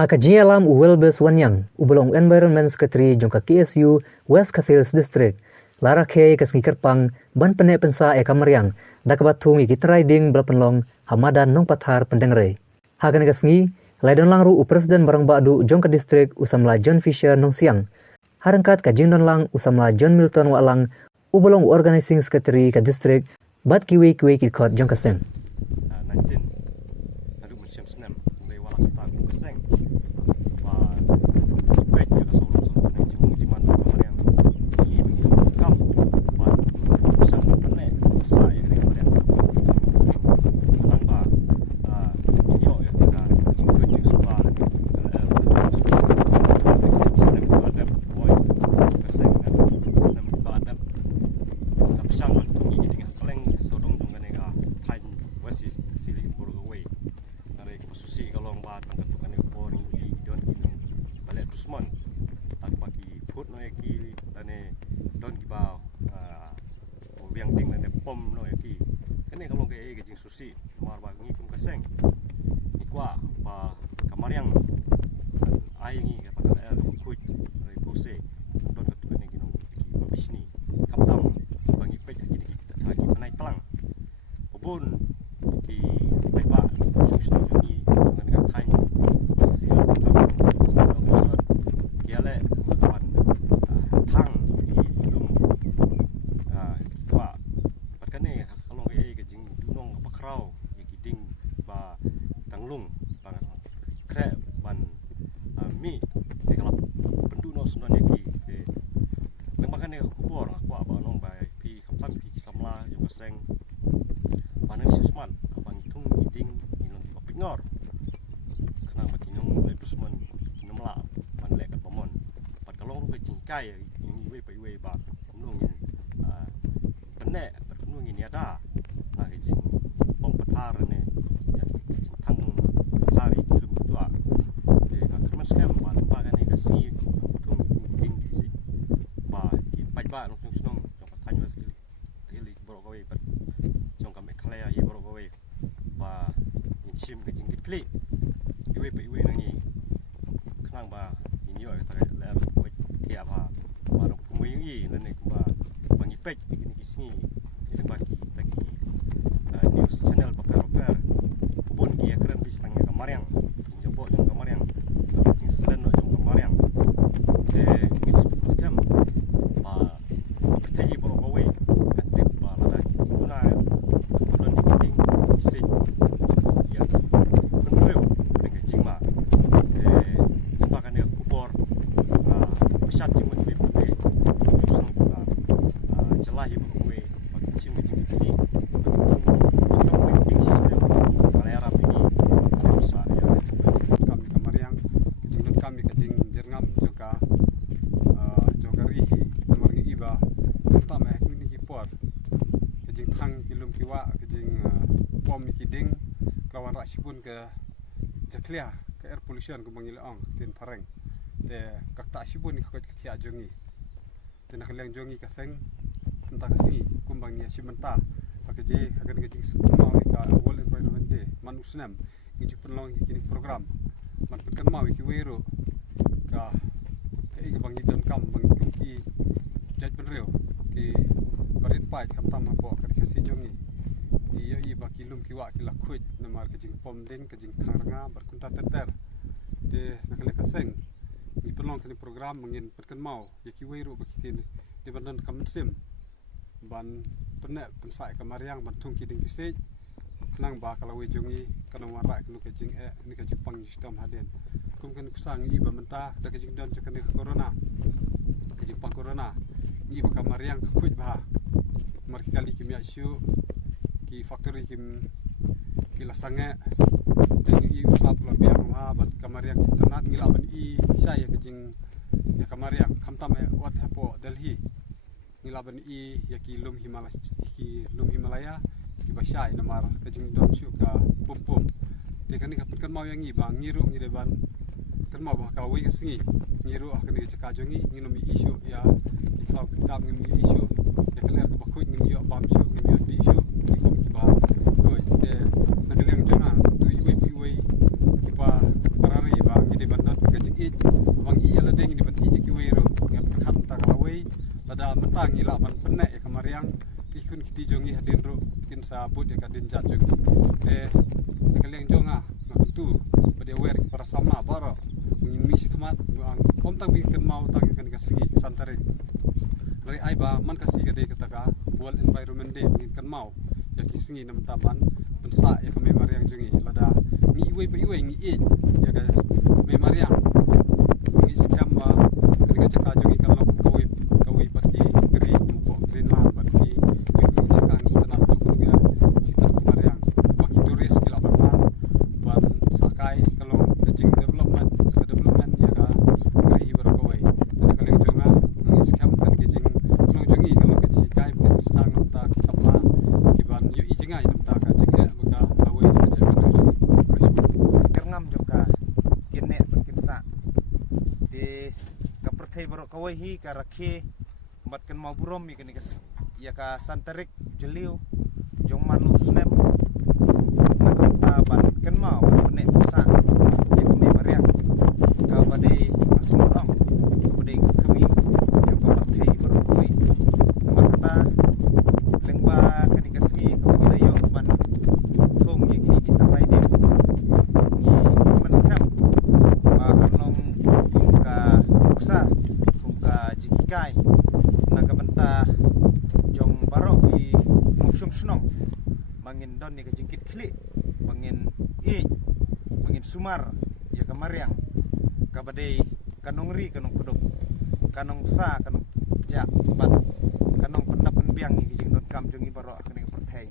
Hakaji alam Uwelbes Wanyang, Ubelong Environment Secretary jongka KSU West Kasils District. Lara K kasngi kerpang ban pene pensa e kamariang dakabatung iki riding belpenlong hamadan nong pathar pendengre. Hagan kasngi laidon langru Presiden barang badu jongka district usamla John Fisher nong siang. Harangkat kajing don lang usamla John Milton walang Ubelong Organizing Secretary ka district bat kiwi kikot jongka sen. 19 hari musim senam mulai walas tak keseng và baik juga seorang seorang yang cuma jiman kamar yang ini begitu kam và sangat penek saya ini kamar yang tenang ba iyo ya kita cingkun cing suka senam ada boy keseng senam ada bersama tungi dengan keleng sodong dengan ega time wasi sili buru away dari khususi kalau bat tangkatukan ekor ni don kinong balik Usman tak bagi put no eki tane don kibau biang ding ne pom no eki kene kalau ke e jing susi mar ba ngi kum kaseng ni kwa ba kamariang ai ngi ka pakal el kuit dari pose don katukan kinong ki babisni kaptam bangi pek kini kita lagi panai telang pun di baik susah jungi dengan time sisi kaptam kiale lawan thang di lum tua perkane kalau ke jing dunong bakrau ye kiding ba tanglung ba kre ban mi de kalap penduno sunan ye ki lembakan ne kubor aku ba nong ba pi kaptam pi samla yo seng panang sisman abang itung iding inon papingor kenang bakinong le dusman kinamla man le kat pomon pat kalong ru jingkai ini we pai we ba kumnong in penne pat kumnong in ada ha ke jing pom pathar ne ya thang pathar i kilum tua de ka kermas kem ba ba kan ne ka si tung iding si ba ki pai ba nong sunong jong pathan was ili boro ko we pat jong ka me khlaya hi boro ko we ba in sim ka jing kli iwe pe iwe nang ni khnang ba in yo ta la ko kia ba ba ro ku mi yi nan ne ku ba bangi pek ni ki sini ni ba ki ta ki news channel pa per pun ki akran bis tang kamariang jobo jong kamariang jing selen no jong kamariang de ki scam ba pertai boro ko we kan tip ba la ki guna don ding isi ya ki kunreu dengan jingma bahkan dia kubor besar timun we pe sung ba jelahi we bagi cing cing ini untuk ding sistem kalau arab ini bisa ya kami kamariang jingnon kami kecing jerngam juga juga rihi nomor iba pertama ini kipor kecing thang kilum kiwa kecing pom kiding lawan rasibun ke jaklia ke air pollution ke mangilong tin pareng te kakta sibun ni khot khia jongi tin khleng jongi ka seng entah kasi kumbang ni simenta pakaje agan gajing sepulong ka world environment day man usnam ngi penlong kini program man kan mau ki wero ka ke bangi don kam bangi ki jaj benreo ki barit pai kaptam ko ka kasi jongi iyo i bakilum kiwa kila khuj namar kajing pom ding kajing thangranga berkunta teter de nakale kaseng ni pelong tani program mengin perken mau ya kiwe ru bakikin di bandan kamensim ban penne pensai kamariang ban tung kiding kisej kenang ba kalau wejongi kanang warak kanu kajing ni kajing pang sistem haden kum kan kusang i ba mentah da kajing don cekan corona kajing pang corona ni ba kamariang khuj ba mar kali kimia syu ki factory kim kila sange dan i usap la biang ma bat kamariang internet ngila ban i saya kejing ya kamariang khamtam wat hapo Delhi ngila ban i ya ki lum Himalaya ki basai namar kejing don syu ka pum te kan ka kan mau yang i bang ngiru ngi deban kan mau ba ka wi singi ngiru akan ni caka jongi nginum isu ya itlau kitab ngi isu ya kan ka bakut ngi yo bam syu ngi di isu ba ko de nakaleng jona tu iwe kipa parari ba ngi deban mentang ila ban penek kamariang ikun kiti jongi hadin ru kin sabut ya kadin jat jongi kaliang jonga ngakutu pada wer para sama baro ngin misi kemat buang om tak bikin mau tak kan kasih santare dari ai ba man kasih gade kataka world environment day ngin kan mau ya kisingi nam taban pensa ya kami mariang jongi lada ngi iwe ba iwe ngi e ya ga me mariang ngi skam ba kena jaka jongi kalau kawi pergi geri mupo Greenland pergi ikut jaka ngi tanah tu kena cita mariang bagi turis kila ban sakai kalau kejing development ya ga geri berkawai dan kalau jonga ngi skam kan kejing kalau jongi kalau kejing kai kejing sedang ta sabla kiban yo ijingai namta ka jinga baka lawai jaga kerngam joka kene berkinsa di kaperthai baro kawai hi karakhe batkan mau burom mi kene ya ka santarik jeliu jong manu snem nakata ban ken mau ne pusa ya kami mariak ka bade semorong bade kami jong kaperthai baro kawai nakata lengba kene kasgi ka yo ban thong ye kini kita raide jikikai naga benta jong barok di muksum senong bangin don ni kejingkit klik bangin bangin sumar ya kamariang kabadai kanongri kanong kuduk kanong sa kanong ja ban kanong pendapan biang ni kejing don kam jongi barok kene perthai